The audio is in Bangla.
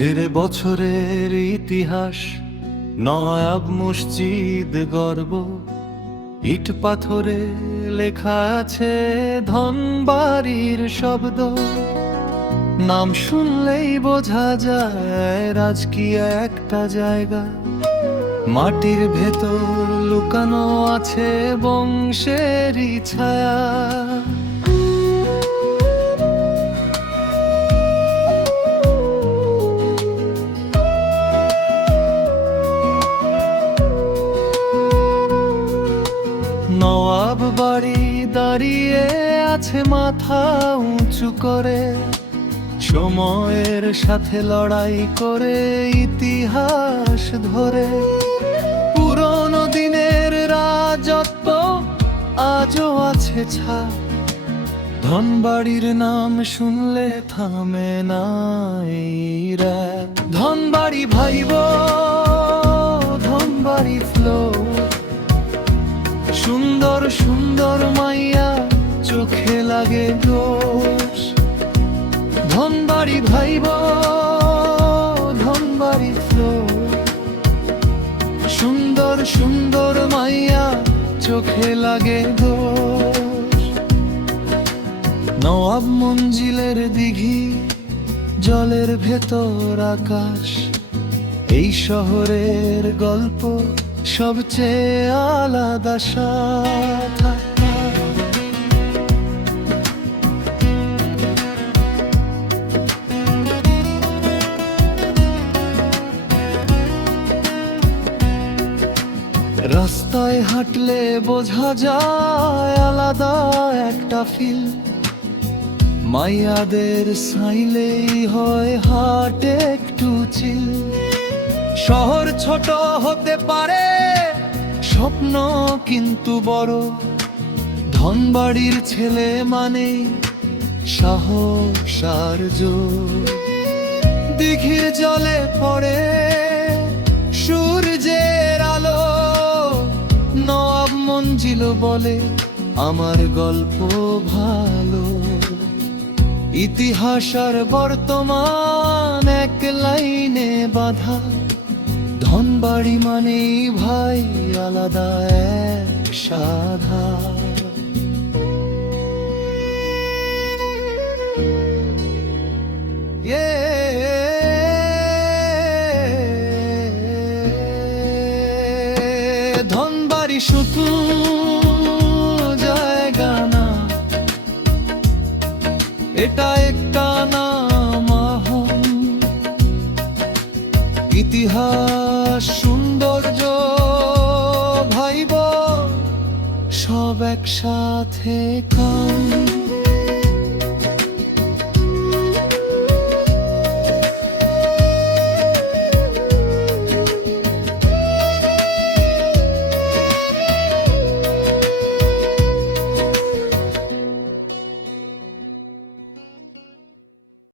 বছরের ইতিহাস, নয়াব মসজিদ গর্ব, ইট পাথরে লেখা আছে ধনবাড়ির শব্দ। নাম শুনলেই বোঝা যায় রাজকীয় একটা জায়গা, মাটির ভেতর লুকানো আছে বংশেরই ছায়া। নওয়াব বাড়ি দাঁড়িয়ে আছে মাথা উঁচু করে, সময়ের সাথে লড়াই করে ইতিহাস ধরে। পুরনো দিনের রাজত্ব আজও আছে ছাপ, ধনবাড়ির নাম শুনলে থামে না এই রাত। ধনবাড়ি ভাইব, ধনবাড়ি ফ্লো, সুন্দর সুন্দর মাইয়া চোখে লাগে দোষ। ধনবাড়ি ভাইব, ধনবাড়ি ফ্লো, সুন্দর সুন্দর মাইয়া চোখে লাগে দোষ। নওয়াব মঞ্জিলের দিঘি, জলের ভেতর আকাশ, এই শহরের গল্প সবচেয়ে আলাদা সাথা। রাস্তায় হাঁটলে বোঝা যায় আলাদা একটা ফিল, মাইয়াদের সাইলেই হয় হাট একটু চিল। শহর ছোট হতে পারে স্বপ্ন কিন্তু বড়, ধনবাড়ির ছেলে মানে সাহস আর জোর। দিঘির জলে পড়ে সূর্যের আলো, নওয়াব মঞ্জিল বলে আমার গল্প ভালো। ইতিহাস আর বর্তমান এক লাইনে বাঁধা, ধনবাড়ি মানেই ভাই আলাদা এক সাধা। ধনবাড়ি শুধু জায়গা না, এটা একটা নাম, ইতিহাস সৌন্দর্য ভাইব সব একসাথে কাম।